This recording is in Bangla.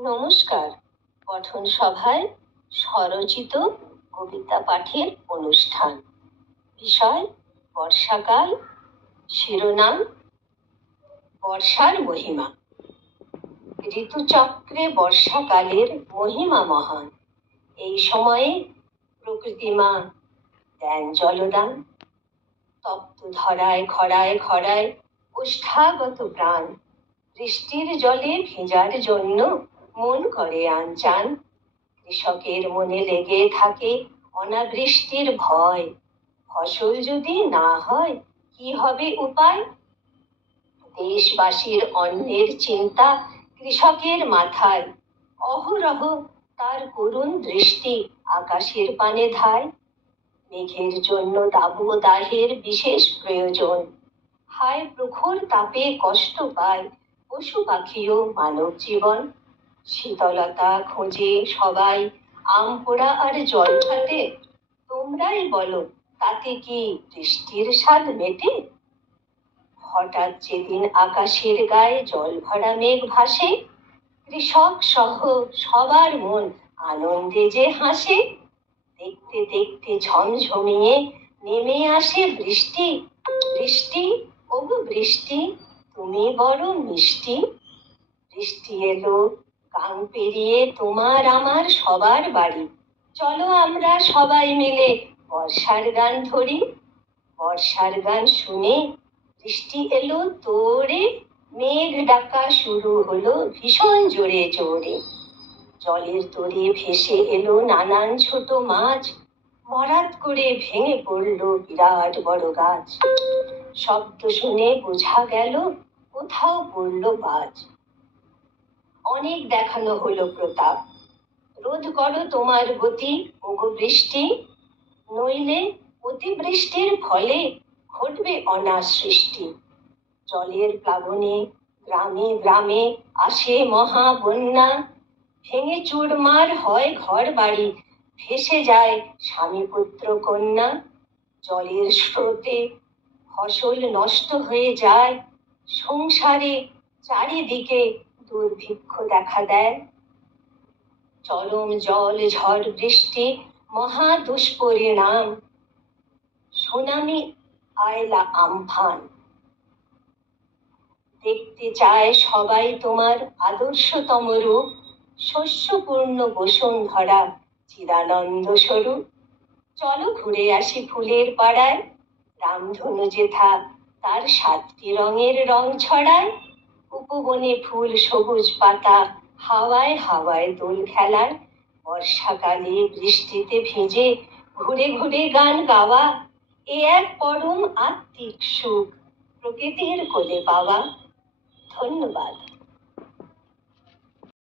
নমস্কার। পঠন সভায় স্বরচিত কবিতা পাঠের অনুষ্ঠান। বিষয় বর্ষাকাল। শিরোনাম বর্ষার মহিমা। ঋতুচক্রে বর্ষাকালের মহিমা মহান। এই সময়ে প্রকৃতি মা দেন জলদান। তপ্ত ধরায় খরায় খরায় ওষ্ঠাগত প্রাণ। বৃষ্টির জলে ভেজার জন্য মন করে আনচান। কৃষকের মনে লেগে থাকে অনাবৃষ্টির ভয়। ফসল যদি না হয় কি হবে উপায়? দেশবাসীর অন্নের চিন্তা কৃষকের মাথায়। অহরহ তার করুণ দৃষ্টি আকাশের পানে ধায়। মেঘের জন্য দাবদাহের বিশেষ প্রয়োজন। হায় প্রখর তাপে কষ্ট পায় পশু পাখি ও মানব জীবন। শীতলতা খোঁজে সবাই আম পোড়া আর জল ভাতে। তোমরাই বলো তাতে কি বৃষ্টির স্বাদ মেটে? হঠাৎ যেদিন আকাশের গায়ে জল ভরা মেঘ ভাসে, কৃষক সহ সবার মন আনন্দে যে হাসে। দেখতে দেখতে ঝমঝমিয়ে নেমে আসে বৃষ্টি। বৃষ্টি ওগো বৃষ্টি তুমি বড় মিষ্টি। বৃষ্টি এলো গান পেরিয়ে তোমার আমার সবার বাড়ি। চলো আমরা সবাই মিলে বর্ষার গান ধরি। বর্ষার গান শুনে বৃষ্টি এলো তোরে। মেঘ ডাকা শুরু হলো ভীষণ জোরে জোরে। জলের তরে ভেসে এলো নানান ছোট মাছ। মরাত করে ভেঙে পড়লো বিরাট বড় গাছ। শব্দ শুনে বোঝা গেল কোথাও পড়লো বাজ। অনেক দেখানো হলো প্রতাপ। রোধ করো তোমার গতি ওগো বৃষ্টি। নইলে অতিবৃষ্টির ফলে ঘটবে অনার সৃষ্টি। জলের প্লাবনে গ্রামে গ্রামে আসে মহা বন্যা। ভেঙে চুরমার হয় ঘর বাড়ি, ভেসে যায় স্বামী পুত্র কন্যা। জলের স্রোতে ফসল নষ্ট হয়ে যায়। সংসারে চারিদিকে দুর্ভিক্ষ দেখা দেয়। চরম জল ঝড় বৃষ্টি মহা দুষ্পরিণাম। সুনামি আয়লা আমফান। দেখতে চায় সবাই তোমার আদর্শতম রূপ। শস্যপূর্ণ বসুন্ধরা চিদানন্দ স্বরূপ। চলো ঘুরে আসি ফুলের পাড়ায়। রামধনু যেথা তার 7টি রঙের রং ছড়ায়। উপবনে ফুল সবুজ পাতা হাওয়ায় হাওয়ায় দোল খেলায়। বর্ষাকালে বৃষ্টিতে ভিজে ঘুরে ঘুরে গান গাওয়া। এ এক পরম আত্মিক সুখ প্রকৃতির কোলে পাওয়া। ধন্যবাদ।